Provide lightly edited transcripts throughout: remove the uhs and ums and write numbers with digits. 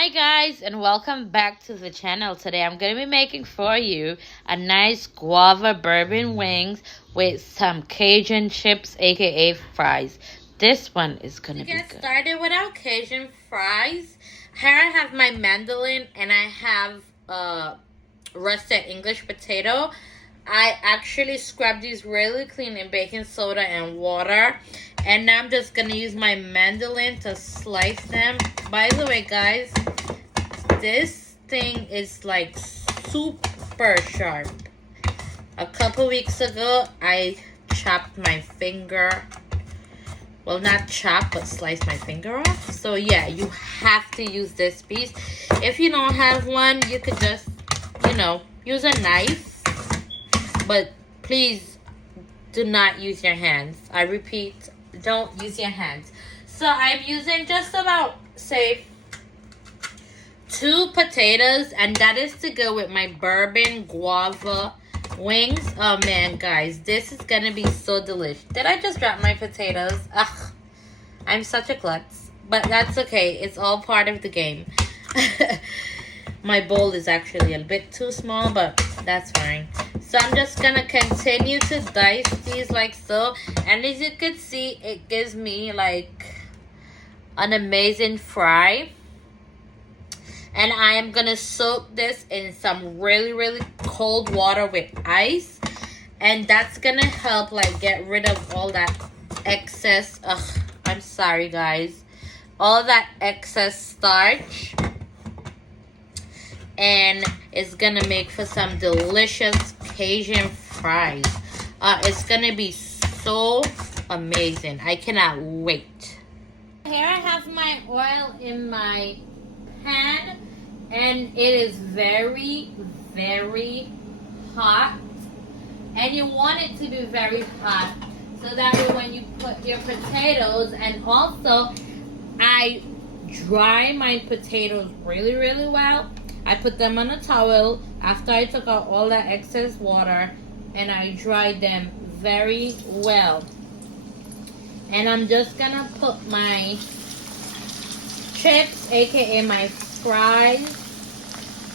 Hi guys, and welcome back to the channel. Today I'm going to be making for you a nice guava bourbon wings with some Cajun chips, aka fries. This one is going to be good. To get started with our Cajun fries, here I have my mandolin and I have russet English potato. I actually scrubbed these really clean in baking soda and water. And now I'm just going to use my mandolin to slice them. By the way, guys, this thing is like super sharp. A couple weeks ago, I chopped my finger. Well, not chop, but slice my finger off. So yeah, you have to use this piece. If you don't have one, you could just, use a knife. But please do not use your hands. I repeat, don't use your hands. So I'm using just about, say, 2 potatoes. And that is to go with my bourbon guava wings. Oh man, guys, this is going to be so delicious. Did I just drop my potatoes? Ugh, I'm such a klutz. But that's okay. It's all part of the game. My bowl is actually a bit too small, but that's fine. So I'm just going to continue to dice these like so. And as you can see, it gives me like an amazing fry. And I am going to soak this in some really, really cold water with ice. And that's going to help like get rid of all that excess. Ugh, I'm sorry, guys. All that excess starch. And it's going to make for some delicious Cajun fries. It's going to be so amazing. I cannot wait. Here I have my oil in my pan. And it is very, very hot. And you want it to be very hot. So that way when you put your potatoes, and also I dry my potatoes really, really well. I put them on a towel after I took out all that excess water, and I dried them very well. And I'm just gonna put my chips, aka my fries,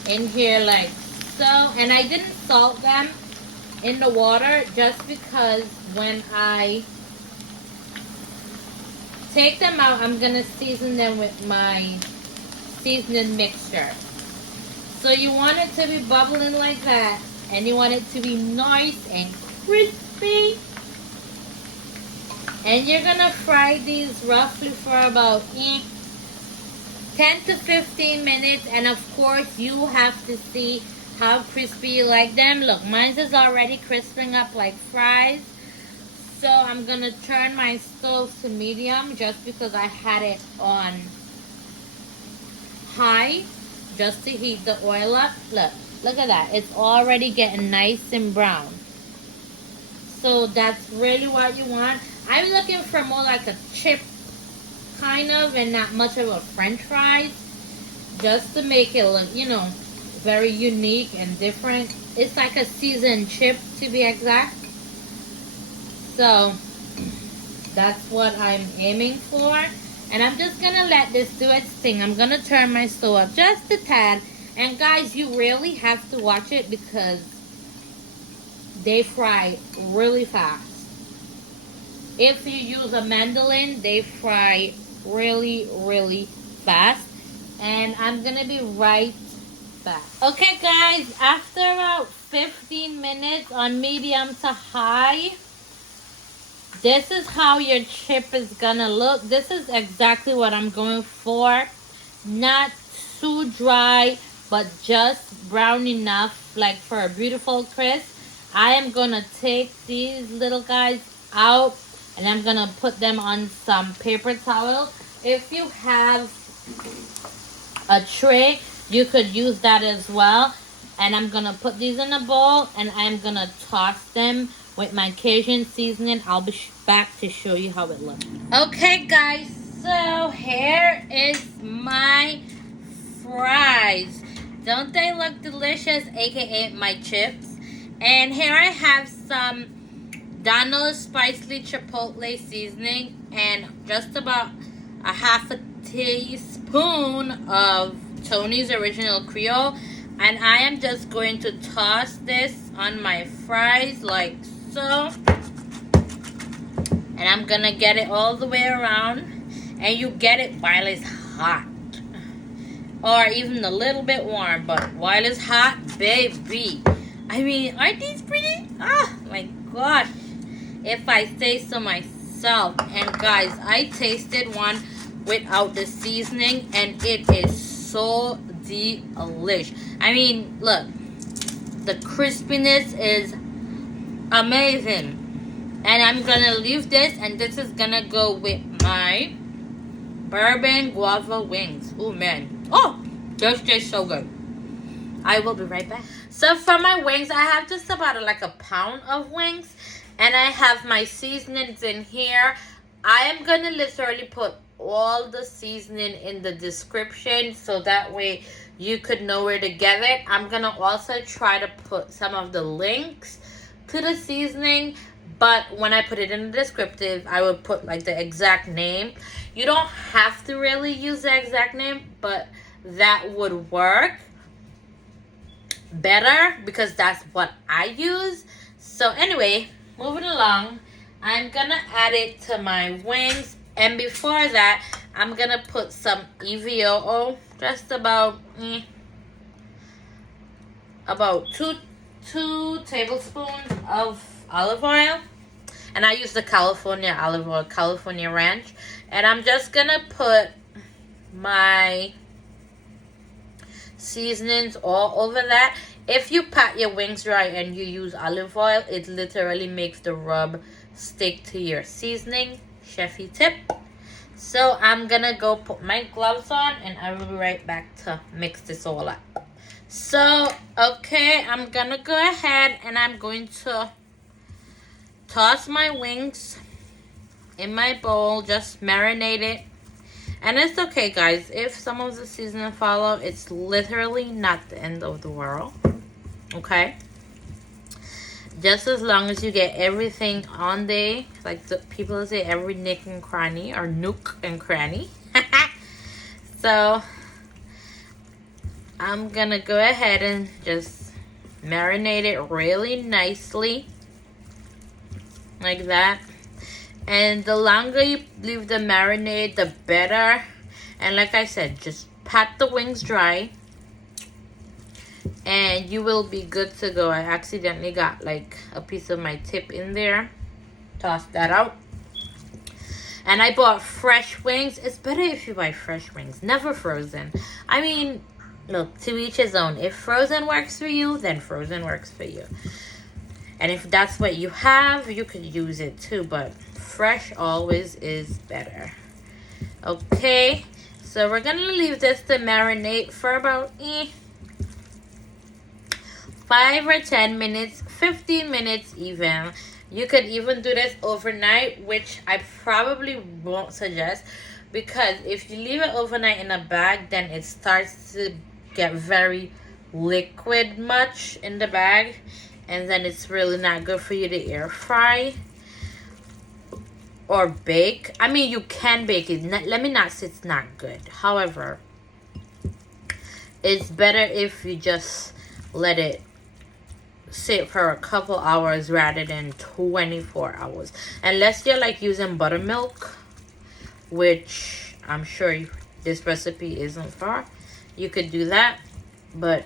in here like so. And I didn't salt them in the water just because when I take them out, I'm gonna season them with my seasoning mixture. So you want it to be bubbling like that, and you want it to be nice and crispy. And you're gonna fry these roughly for about 10 to 15 minutes. And of course, you have to see how crispy you like them. Look, mine is already crisping up like fries. So I'm gonna turn my stove to medium just because I had it on high, just to heat the oil up. Look at that. It's already getting nice and brown. So that's really what you want. I'm looking for more like a chip kind of, and not much of a french fries. Just to make it look, very unique and different. It's like a seasoned chip to be exact. So that's what I'm aiming for. And I'm just going to let this do its thing. I'm going to turn my stove up just a tad. And guys, you really have to watch it because they fry really fast. If you use a mandolin, they fry really, really fast. And I'm going to be right back. Okay, guys, after about 15 minutes on medium to high, this is how your chip is gonna look. This is exactly what I'm going for. Not too dry, but just brown enough, like for a beautiful crisp. I am gonna take these little guys out, and I'm gonna put them on some paper towel. If you have a tray, you could use that as well. And I'm gonna put these in a bowl, and I'm gonna toss them with my Cajun seasoning. I'll be back to show you how it looks. Okay, guys, so here is my fries. Don't they look delicious, aka my chips? And here I have some Donald's Spicy Chipotle seasoning and just about a half a teaspoon of Tony's Original Creole. And I am just going to toss this on my fries like so. And I'm gonna get it all the way around. And you get it while it's hot. Or even a little bit warm. But while it's hot, baby. I mean, aren't these pretty? Oh my gosh. If I say so myself. And guys, I tasted one without the seasoning. And it is so delish. I mean, look. The crispiness is amazing. And I'm gonna leave this, and this is gonna go with my Bourbon Guava wings. Oh man. Oh, those taste so good. I will be right back. So for my wings, I have just about like a pound of wings. And I have my seasonings in here. I am gonna literally put all the seasoning in the description, so that way you could know where to get it. I'm gonna also try to put some of the links to the seasoning. But when I put it in the descriptive, I would put like the exact name. You don't have to really use the exact name, but that would work better because that's what I use. So anyway, moving along, I'm gonna add it to my wings. And before that, I'm gonna put some EVOO, just about two tablespoons of olive oil. And I use the California olive oil, California Ranch. And I'm just gonna put my seasonings all over that. If you pat your wings dry and you use olive oil, it literally makes the rub stick to your seasoning. Chefy tip. So I'm gonna go put my gloves on, and I will be right back to mix this all up. So, okay, I'm gonna go ahead and I'm going to toss my wings in my bowl, just marinate it. And it's okay, guys, if some of the seasoning follow, it's literally not the end of the world. Okay? Just as long as you get everything on there, like the people say, every nick and cranny, or nook and cranny. So I'm gonna go ahead and just marinate it really nicely, like that. And the longer you leave the marinade, the better. And like I said, just pat the wings dry, and you will be good to go. I accidentally got like a piece of my tip in there. Toss that out. And I bought fresh wings. It's better if you buy fresh wings, never frozen. I mean, look, to each his own. If frozen works for you, then frozen works for you. And if that's what you have, you could use it too. But fresh always is better. Okay, so we're gonna leave this to marinate for about 5 or 10 minutes, 15 minutes even. You could even do this overnight, which I probably won't suggest, because if you leave it overnight in a bag, then it starts to get very liquid much in the bag, and then it's really not good for you to air fry or bake. I mean, you can bake it. Let me not say it's not good. However, it's better if you just let it sit for a couple hours rather than 24 hours. Unless you're like using buttermilk, which I'm sure this recipe isn't for. You could do that. But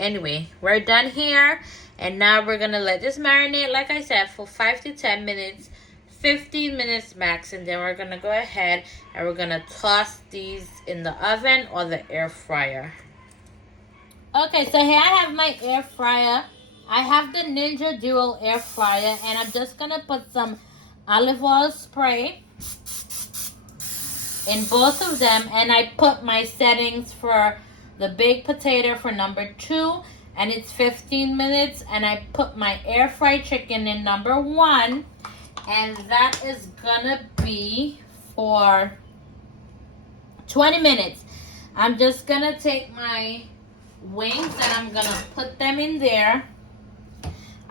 anyway, we're done here. And now we're going to let this marinate, like I said, for 5 to 10 minutes. 15 minutes max. And then we're going to go ahead and we're going to toss these in the oven or the air fryer. Okay, so here I have my air fryer. I have the Ninja Dual air fryer, and I'm just going to put some olive oil spray in both of them. And I put my settings for the baked potato for number 2, and it's 15 minutes. And I put my air fried chicken in number 1, and that is going to be for 20 minutes. I'm just going to take my wings and I'm going to put them in there.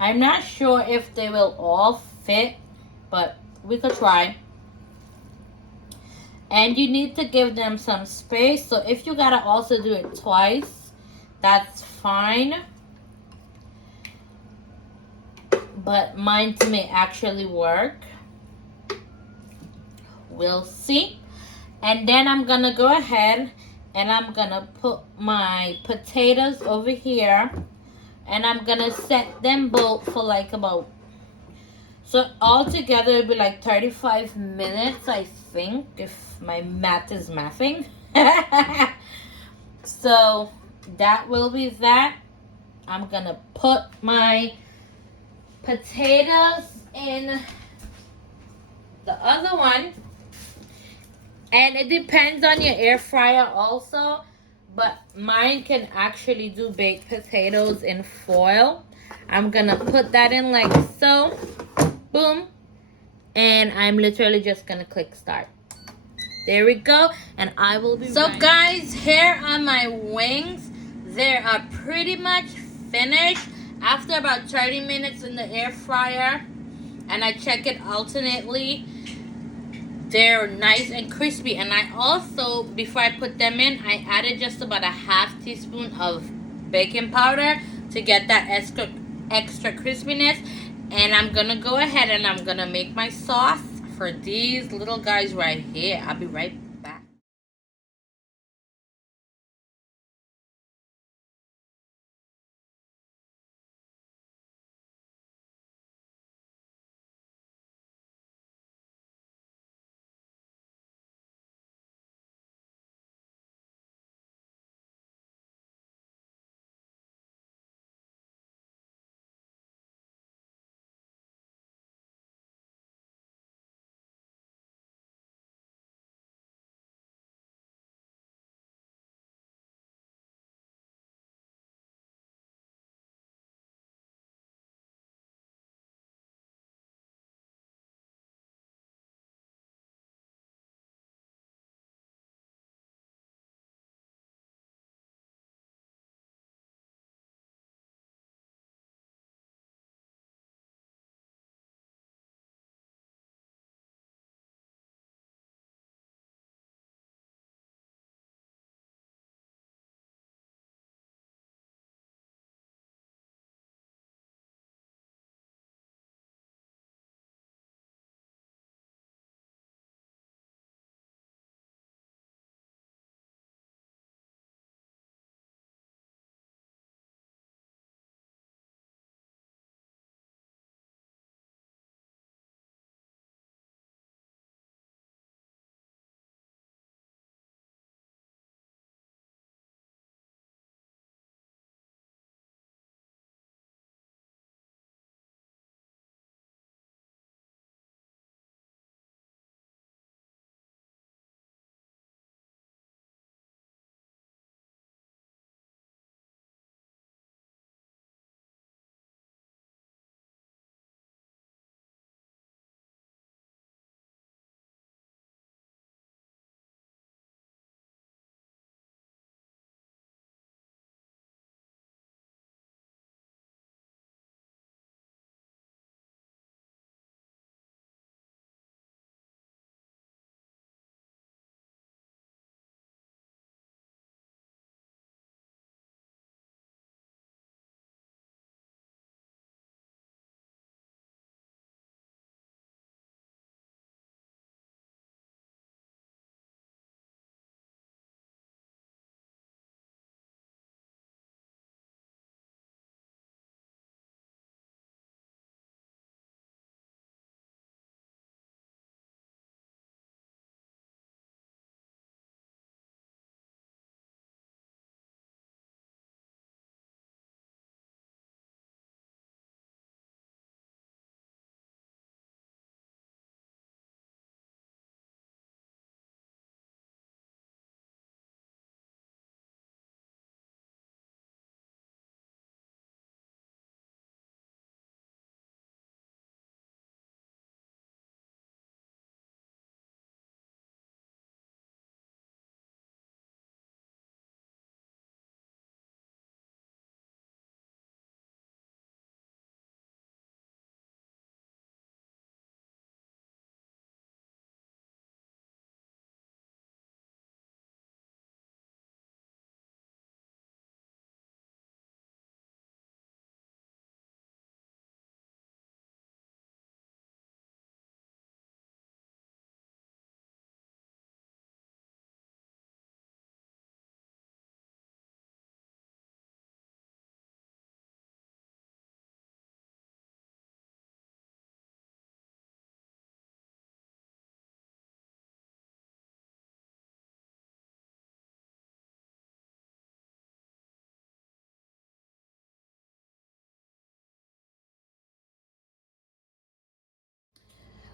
I'm not sure if they will all fit, but we could try. And you need to give them some space. So if you gotta also do it twice, that's fine. But mine may actually work. We'll see. And then I'm gonna go ahead and I'm gonna put my potatoes over here, and I'm gonna set them both for like about, so altogether it'll be like 35 minutes, I think, if my math is mathing. So that will be that. I'm gonna put my potatoes in the other one. And it depends on your air fryer also, but mine can actually do baked potatoes in foil. I'm gonna put that in like so. Boom. And I'm literally just gonna click start. There we go. And I will be so right. Guys, here are my wings. They are pretty much finished after about 30 minutes in the air fryer. And I check it alternately. They're nice and crispy. And I also, before I put them in, I added just about a half teaspoon of baking powder to get that extra crispiness. And I'm gonna go ahead and I'm gonna make my sauce for these little guys right here. I'll be right back.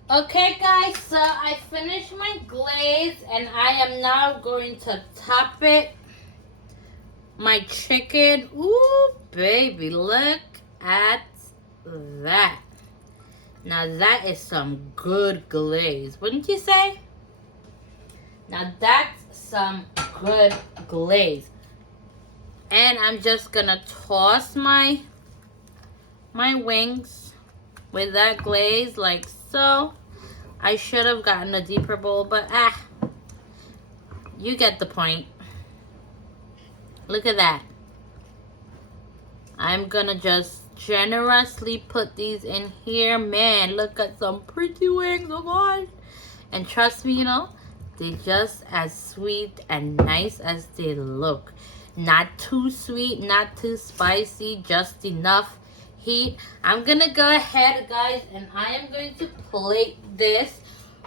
Okay, guys, so I finished my glaze and I am now going to top it. My chicken. Ooh, baby, look at that. Now that is some good glaze, wouldn't you say? Now that's some good glaze. And I'm just gonna toss my wings with that glaze like so. I should have gotten a deeper bowl, but you get the point. Look at that. I'm gonna just generously put these in here. Man, look at some pretty wings, oh gosh. And trust me, you know, they're just as sweet and nice as they look. Not too sweet, not too spicy, just enough heat. I'm gonna go ahead, guys, and I am going to plate this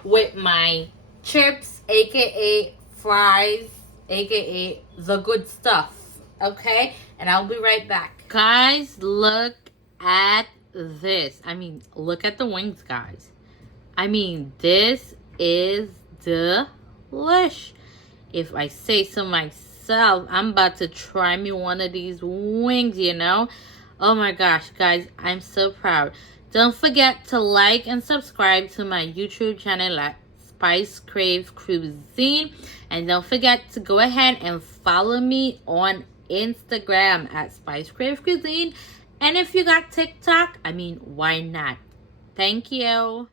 with my chips, aka fries, aka the good stuff. Okay, and I'll be right back. Guys, look at this. I mean, look at the wings, guys. I mean, this is delish. If I say so myself, I'm about to try me one of these wings, you know. Oh my gosh, guys, I'm so proud. Don't forget to like and subscribe to my YouTube channel at Spice Crave Cuisine. And don't forget to go ahead and follow me on Instagram at Spice Crave Cuisine. And if you got TikTok, I mean, why not? Thank you.